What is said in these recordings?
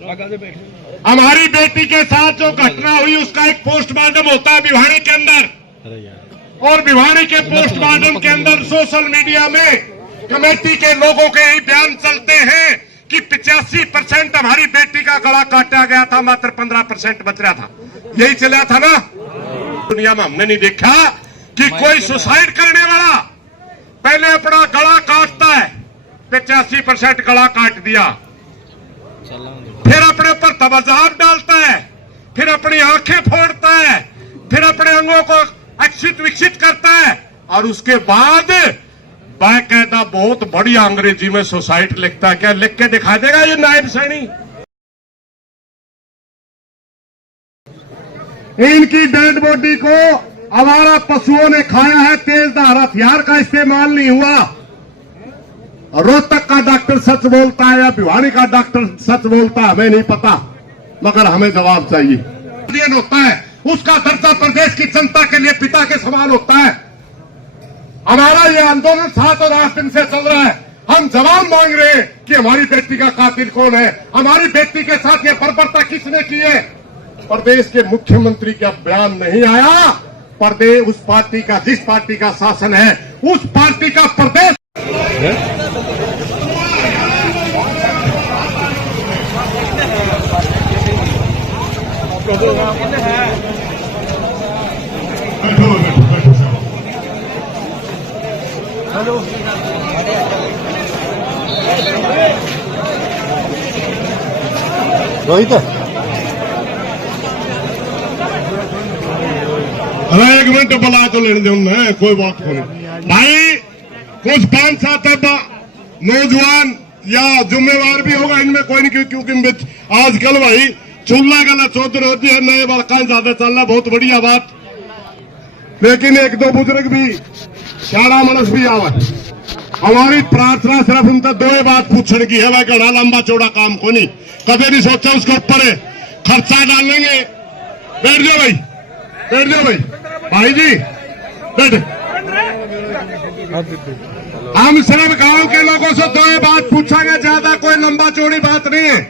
हमारी बेटी के साथ जो घटना हुई उसका एक पोस्टमार्टम होता है भिवाड़ी के अंदर, और भिवाड़ी के पोस्टमार्टम के अंदर सोशल मीडिया में कमेटी के लोगों के ही बयान चलते हैं कि 85% हमारी बेटी का गला काटा गया था, मात्र 15% बच रहा था। यही चला था ना। दुनिया में हमने नहीं देखा कि कोई सुसाइड करने वाला पहले अपना गला काटता है, 85% गला काट दिया, फिर अपने ऊपर तबाजाब डालता है, फिर अपनी आंखें फोड़ता है, फिर अपने अंगों को अक्षित विक्षित करता है, और उसके बाद बाकायदा बहुत बढ़िया अंग्रेजी में सुसाइड लिखता है। क्या लिख के दिखा देगा ये नायब सैनी? इनकी डेड बॉडी को आवारा पशुओं ने खाया है, तेजधार हथियार का इस्तेमाल नहीं हुआ। रोहतक का डॉक्टर सच बोलता है या भिवाड़ी का डॉक्टर सच बोलता है हमें नहीं पता, मगर हमें जवाब चाहिए। होता है उसका दर्जा प्रदेश की जनता के लिए पिता के समान होता है। हमारा ये आंदोलन 7 और 8 दिन से चल रहा है। हम जवाब मांग रहे हैं कि हमारी बेटी का कातिल कौन है, हमारी बेटी के साथ ये बर्बरता किसने की है। प्रदेश के मुख्यमंत्री का बयान नहीं आया। प्रदेश उस पार्टी का, जिस पार्टी का शासन है, उस पार्टी का प्रदेश हेलो रोहित, अरे 1 मिनट बुला तो लेने दो ना, कोई बात नहीं भाई। कुछ 5-7 नौजवान या जिम्मेवार भी होगा इनमें, कोई नहीं, क्योंकि आजकल भाई चूल्हा गला चौधरी होती है, नए वर्षा ज्यादा चलना, बहुत बढ़िया बात। लेकिन 1-2 बुजुर्ग भी, शाला मनस भी आवा। हमारी प्रार्थना सिर्फ उनका 2 बात पूछने की है भाई, घना लंबा चौड़ा काम को नहीं, कभी नहीं सोचा उसके ऊपर खर्चा डालेंगे। बैठ जाओ भाई, बैठ जाओ भाई, भाई जी बैठ। हम सिर्फ गांव के लोगों से 2 बात पूछेंगे, ज्यादा कोई लंबा चौड़ी बात नहीं है।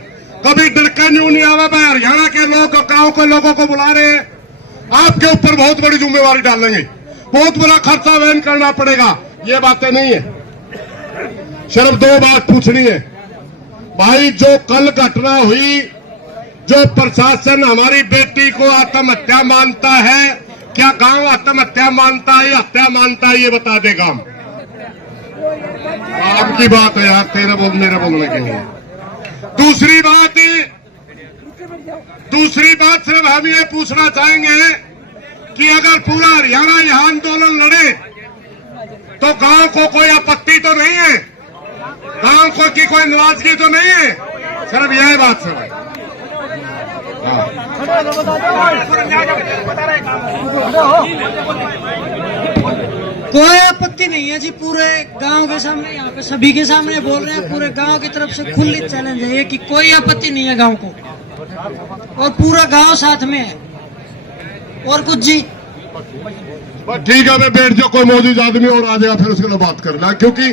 कभी डरका न्यू नहीं आवा भाई। हरियाणा के लोग गांव के लोगों को बुला रहे हैं, आपके ऊपर बहुत बड़ी जिम्मेवारी डालेंगे, बहुत बड़ा खर्चा वहन करना पड़ेगा। ये बातें नहीं है, सिर्फ 2 बात पूछनी है भाई। जो कल घटना हुई, जो प्रशासन हमारी बेटी को आत्महत्या मानता है, क्या गांव आत्महत्या मानता है, हत्या मानता है, ये बता दे गांव। आपकी बात है यार, तेरे बोल मेरे बोलने के लिए। दूसरी बात सिर्फ हम ये पूछना चाहेंगे कि अगर पूरा हरियाणा यह आंदोलन लड़े तो गांव को कोई आपत्ति तो नहीं है, गांव को की कोई नाराजगी तो नहीं है, सिर्फ यह बात सर। कोई आपत्ति नहीं है जी, पूरे गांव के सामने, यहाँ पे सभी के सामने बोल रहे हैं, पूरे गांव की तरफ से खुली चैलेंज है ये कि कोई आपत्ति नहीं है गांव को, और पूरा गांव साथ में है। और कुछ जी ठीक है, मैं बैठ जाओ, कोई मौजूद आदमी और आ जाएगा, फिर उसके लिए बात करना, क्योंकि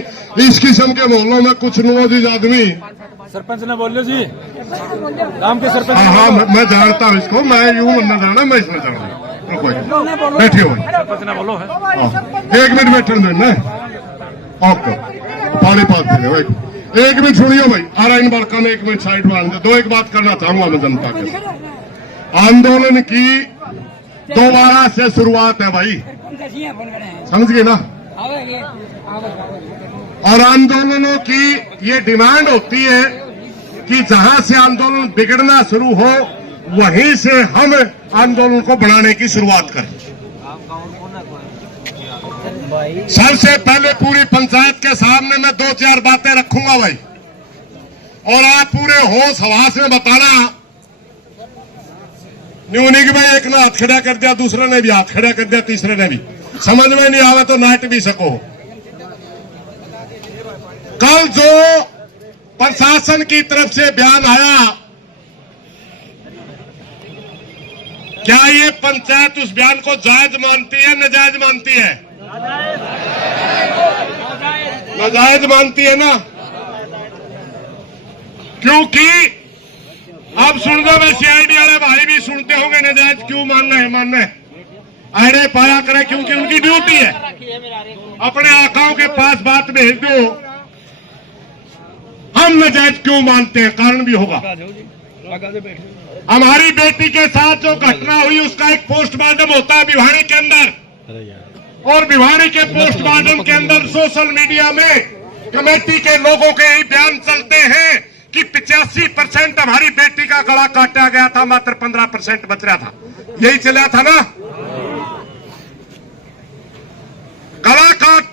इस किस्म के मोहल्लों में कुछ मौजूद आदमी। सरपंच ने बोल जी, गांव के सरपंच। हाँ, मैं जानता हूँ इसको, मैं यूं बनना जाना, मैं इसमें जाना। बैठिए सरपंच ने बोलो है। 1 मिनट बैठने देना, ओके, पानी पास दे। 1 मिनट सुनिए भाई, आराइन बालका ने 1 मिनट साइड में आने दो। 1 बात करना चाहूंगा मैं जनता के। आंदोलन की दोबारा से शुरुआत है भाई, समझ गए ना। और आंदोलनों की ये डिमांड होती है कि जहां से आंदोलन बिगड़ना शुरू हो, वहीं से हम आंदोलन को बढ़ाने की शुरुआत करें। सबसे पहले पूरी पंचायत के सामने मैं 2-4 बातें रखूंगा भाई, और आप पूरे होश हवास में बताना। न्यू नहीं कि भाई एक ने हाथ खड़ा कर दिया, दूसरे ने भी हाथ खड़ा कर दिया, तीसरे ने भी, समझ में नहीं आवे तो नाट भी सको। कल जो प्रशासन की तरफ से बयान आया, क्या ये पंचायत उस बयान को जायज मानती है, नाजायज मानती है? नाजायज मानती है ना, क्योंकि आप सुन दो, मैं सीआईडी वाले भाई भी सुनते होंगे, नजायज क्यों मानना है अड़े पाया करे, क्योंकि उनकी ड्यूटी है। अपने आकाओं के पास बात भेज दो, हम नजायज क्यों मानते हैं, कारण भी होगा। हमारी बेटी के साथ जो घटना हुई उसका एक पोस्टमार्टम होता है भिवानी के अंदर, और भिवानी के पोस्टमार्टम के अंदर सोशल मीडिया में कमेटी के लोगों के ही बयान चलते हैं कि 85% हमारी बेटी का गला काटा गया था, मात्र 15% बच रहा था। यही चला था ना। गला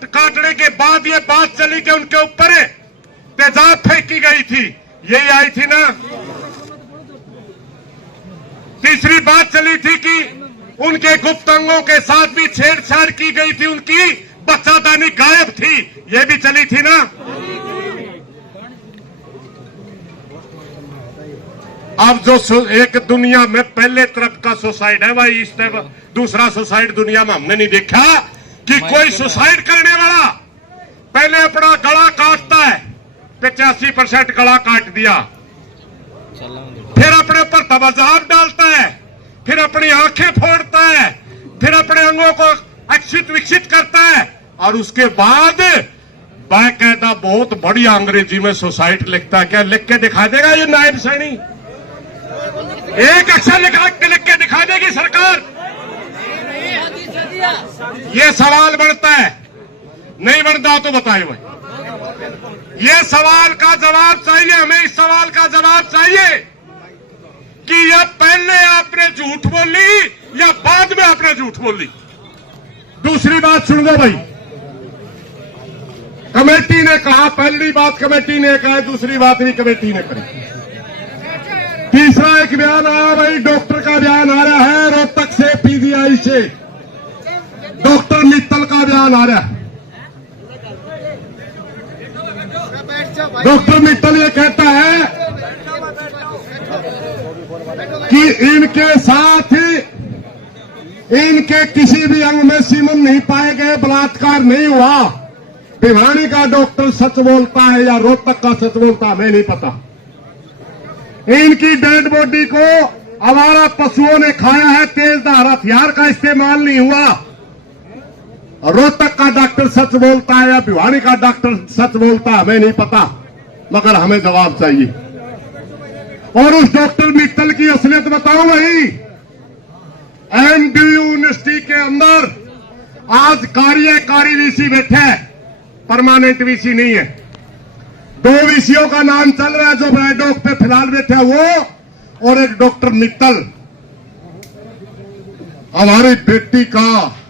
काटने के बाद ये बात चली कि उनके ऊपर तेजाब फेंकी गई थी, यही आई थी ना। तीसरी बात चली थी कि उनके गुप्त अंगों के साथ भी छेड़छाड़ की गई थी, उनकी बच्चादानी गायब थी, ये भी चली थी ना। अब जो एक दुनिया में पहले तरफ का सुसाइड है भाई, इस तरफ दूसरा सुसाइड दुनिया में हमने नहीं देखा कि कोई सुसाइड करने वाला पहले अपना गला काटता है, 85% गला काट दिया, फिर अपने ऊपर तबाजाब डालता है, फिर अपनी आंखें फोड़ता है, फिर अपने अंगों को अक्षित विकसित करता है, और उसके बाद बाकायदा बहुत बढ़िया अंग्रेजी में सुसाइड लिखता है। क्या लिख के दिखा देगा ये नायब सैनी? एक अक्षर लिख के दिखा देगी सरकार? ये सवाल बनता है, नहीं बनता तो बताइए भाई। ये सवाल का जवाब चाहिए हमें, इस सवाल का जवाब चाहिए कि यह पहले आपने झूठ बोली या बाद में आपने झूठ बोली। दूसरी बात सुन लो भाई, कमेटी ने कहा, पहली बात कमेटी ने कहा, दूसरी बात भी कमेटी ने करी। तीसरा एक बयान आया भाई, डॉक्टर का बयान आ रहा है, रोहतक से पीजीआई से डॉक्टर मित्तल का बयान आ रहा है। डॉक्टर मित्तल ये कहता है कि इनके साथ ही इनके किसी भी अंग में सीमन नहीं पाए गए, बलात्कार नहीं हुआ। भिवानी का डॉक्टर सच बोलता है या रोहतक का सच बोलता है, हमें नहीं पता। इनकी डेड बॉडी को आवारा पशुओं ने खाया है, तेजधार हथियार का इस्तेमाल नहीं हुआ। रोहतक का डॉक्टर सच बोलता है या भिवानी का डॉक्टर सच बोलता है, हमें नहीं पता, मगर हमें जवाब चाहिए। और उस डॉक्टर मित्तल की असलियत बताऊं वही, एमडीयू यूनिवर्सिटी के अंदर आज कार्यकारी वीसी बैठे है, परमानेंट वीसी नहीं है। 2 वीसीओं का नाम चल रहा है जो ब्लैडॉक पे फिलहाल बैठे वो, और एक डॉक्टर मित्तल। हमारी बेटी का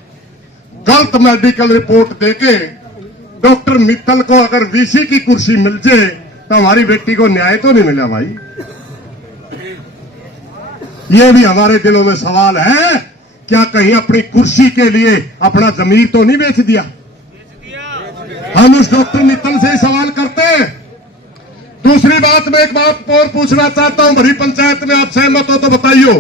गलत मेडिकल रिपोर्ट देके डॉक्टर मित्तल को अगर वीसी की कुर्सी मिल जाए तो हमारी बेटी को न्याय तो नहीं मिला भाई। ये भी हमारे दिलों में सवाल है, क्या कहीं अपनी कुर्सी के लिए अपना जमीर तो नहीं बेच दिया? हम उस डॉक्टर मित्तल से ही सवाल करते हैं। दूसरी बात, मैं एक बात और पूछना चाहता हूं, भरी पंचायत में आप सहमत हो तो बताइए।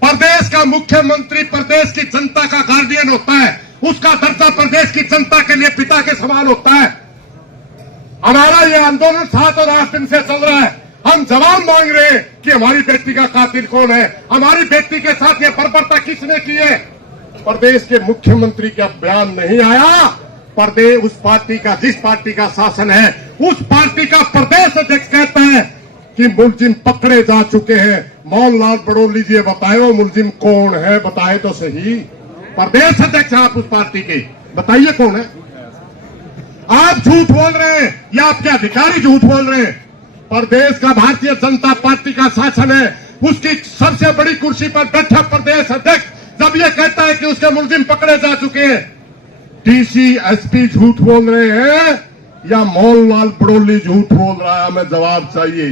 प्रदेश का मुख्यमंत्री प्रदेश की जनता का गार्डियन होता है, उसका दर्जा प्रदेश की जनता के लिए पिता के समान होता है। हमारा ये आंदोलन 7 और 8 दिन से चल रहा है, हम जवाब मांग रहे हैं कि हमारी बेटी का कातिल कौन है, हमारी बेटी के साथ ये बर्बरता किसने की है। प्रदेश के मुख्यमंत्री का बयान नहीं आया। प्रदेश उस पार्टी का, जिस पार्टी का शासन है, उस पार्टी का प्रदेश अध्यक्ष कहता है कि मुलजिम पकड़े जा चुके हैं। मोहनलाल बड़ौली जी बताओ मुलजिम कौन है, बताए तो सही। प्रदेश अध्यक्ष आप उस पार्टी के, बताइए कौन है। आप झूठ बोल रहे हैं या आपके अधिकारी झूठ बोल रहे हैं। प्रदेश का भारतीय जनता पार्टी का शासन है, उसकी सबसे बड़ी कुर्सी पर बैठा प्रदेश अध्यक्ष जब ये कहता है कि उसके मुलजिम पकड़े जा चुके हैं, डीसी एसपी झूठ बोल रहे हैं या मोहनलाल बड़ौली झूठ बोल रहा है, हमें जवाब चाहिए।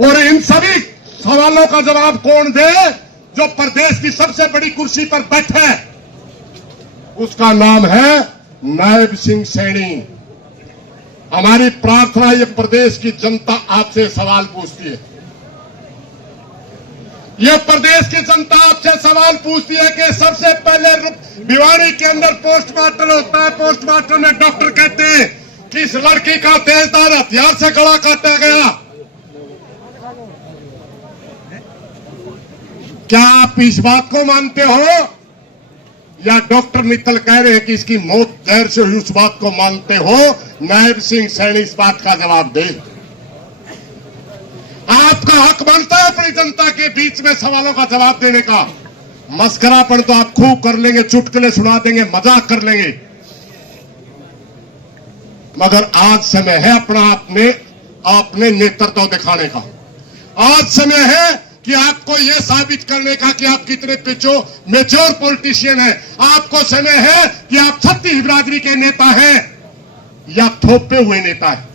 और इन सभी सवालों का जवाब कौन दे? जो प्रदेश की सबसे बड़ी कुर्सी पर बैठा है, उसका नाम है नायब सिंह सैनी। हमारी प्रार्थना, ये प्रदेश की जनता आपसे सवाल पूछती है, ये प्रदेश की जनता आपसे सवाल पूछती है कि सबसे पहले भिवानी के अंदर पोस्टमार्टम होता है, पोस्टमार्टम में डॉक्टर कहते हैं कि इस लड़की का तेजधार हथियार से गला काटा गया। क्या आप इस बात को मानते हो या डॉक्टर मित्तल कह रहे हैं कि इसकी मौत जहर से हुई, उस बात को मानते हो? नायब सिंह सैनी इस बात का जवाब दे। आपका हक बनता है अपनी जनता के बीच में सवालों का जवाब देने का। मस्करापन तो आप खूब कर लेंगे, चुटकुले सुना देंगे, मजाक कर लेंगे, मगर आज समय है अपना आपने नेतृत्व दिखाने का। आज समय है कि आपको यह साबित करने का कि आप कितने मेच्योर पॉलिटिशियन हैं। आपको समय है कि आप छत्तीस बिरादरी के नेता हैं या थोपे हुए नेता हैं।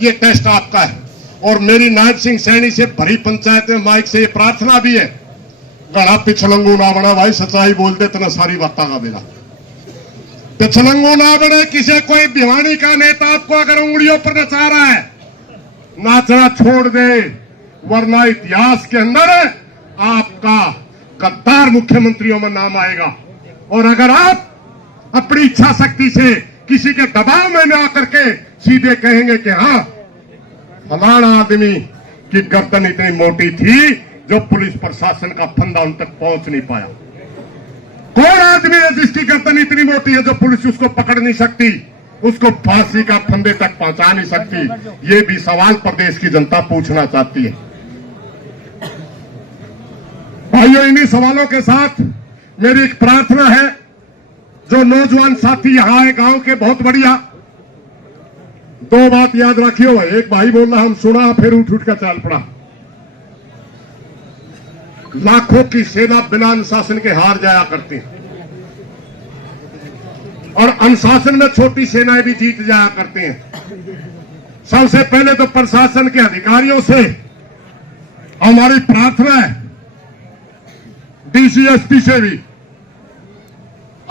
ये टेस्ट आपका है। और मेरी नायब सिंह सैनी से भरी पंचायत में माइक से ये प्रार्थना भी है, गड़ा पिछलंगू ना बना भाई, सच्चाई बोलते तना सारी बातें का बेला। पिछलंगू ना बने। किसी कोई भिवानी का नेता आपको अगर उंगलियों पर नचा रहा है, नाचना छोड़ दे, वरना इतिहास के अंदर आपका गद्दार मुख्यमंत्रियों में नाम आएगा। और अगर आप अपनी इच्छा शक्ति से किसी के दबाव में न आकर के सीधे कहेंगे कि हाँ फलाना आदमी की गर्दन इतनी मोटी थी जो पुलिस प्रशासन का फंदा उन तक पहुंच नहीं पाया। कौन आदमी है जिसकी गर्दन इतनी मोटी है जो पुलिस उसको पकड़ नहीं सकती, उसको फांसी का फंदे तक पहुंचा नहीं सकती? ये भी सवाल प्रदेश की जनता पूछना चाहती है। भाइयों, इन्हीं सवालों के साथ मेरी एक प्रार्थना है। जो नौजवान साथी यहां आए गांव के, बहुत बढ़िया, दो बात याद रखियो भाई। एक भाई बोल रहा हम सुना, फिर उठ कर चाल पड़ा। लाखों की सेना बिना अनुशासन के हार जाया करती है और अनुशासन में छोटी सेनाएं भी जीत जाया करती हैं। सबसे पहले तो प्रशासन के अधिकारियों से हमारी प्रार्थना है, डीसी एसपी से भी,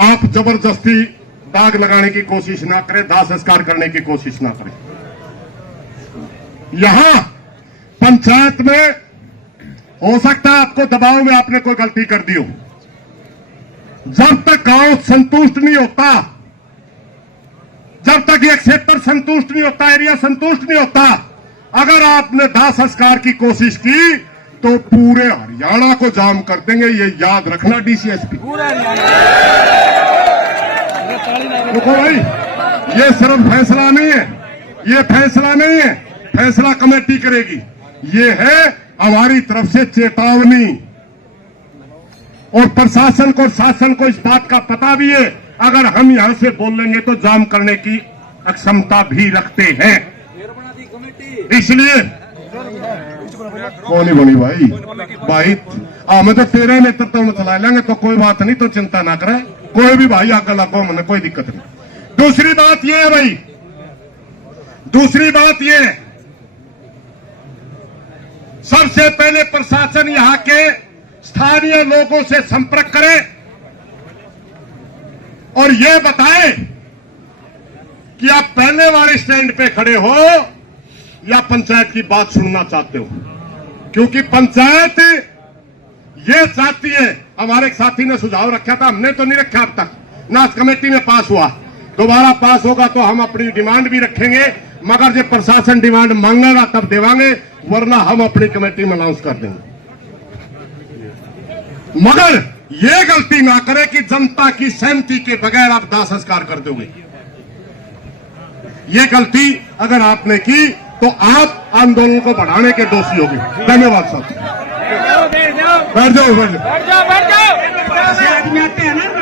आप जबरदस्ती दाग लगाने की कोशिश ना करें, दाह संस्कार करने की कोशिश ना करें। यहां पंचायत में हो सकता है आपको दबाव में आपने कोई गलती कर दी हो। जब तक गांव संतुष्ट नहीं होता, जब तक ये क्षेत्र संतुष्ट नहीं होता, एरिया संतुष्ट नहीं होता, अगर आपने दाह संस्कार की कोशिश की तो पूरे हरियाणा को जाम कर देंगे। ये याद रखना डीसीएसपी। देखो भाई, ये सिर्फ फैसला नहीं है, ये फैसला नहीं है, फैसला कमेटी करेगी। ये है हमारी तरफ से चेतावनी। और प्रशासन को, शासन को इस बात का पता भी है, अगर हम यहां से बोल लेंगे तो जाम करने की अक्षमता भी रखते हैं। इसलिए कौन ही बनी भाई हमें तो तेरे नेतृत्व में चला लेंगे, तो कोई बात नहीं, तो चिंता ना करे, कोई भी भाई आकर लगो, मैंने कोई दिक्कत नहीं। दूसरी बात यह है भाई, दूसरी बात यह है, सबसे पहले प्रशासन यहां के स्थानीय लोगों से संपर्क करे और यह बताए कि आप पहले वाले स्टैंड पे खड़े हो या पंचायत की बात सुनना चाहते हो। क्योंकि पंचायत ये चाहती है, हमारे एक साथी ने सुझाव रखा था, हमने तो नहीं रखा अब तक, ना कमेटी में पास हुआ, दोबारा पास होगा तो हम अपनी डिमांड भी रखेंगे, मगर जब प्रशासन डिमांड मांगेगा तब देवांगे, वरना हम अपनी कमेटी में अनाउंस कर देंगे। मगर ये गलती ना करे कि जनता की सहमति के बगैर आप दाह संस्कार कर दोगे। ये गलती अगर आपने की तो आप आंदोलन को बढ़ाने के दोषी होंगे। धन्यवाद साहब। बैठ जाओ, बैठ जाओ, बैठ जाओ, बैठ जाओ।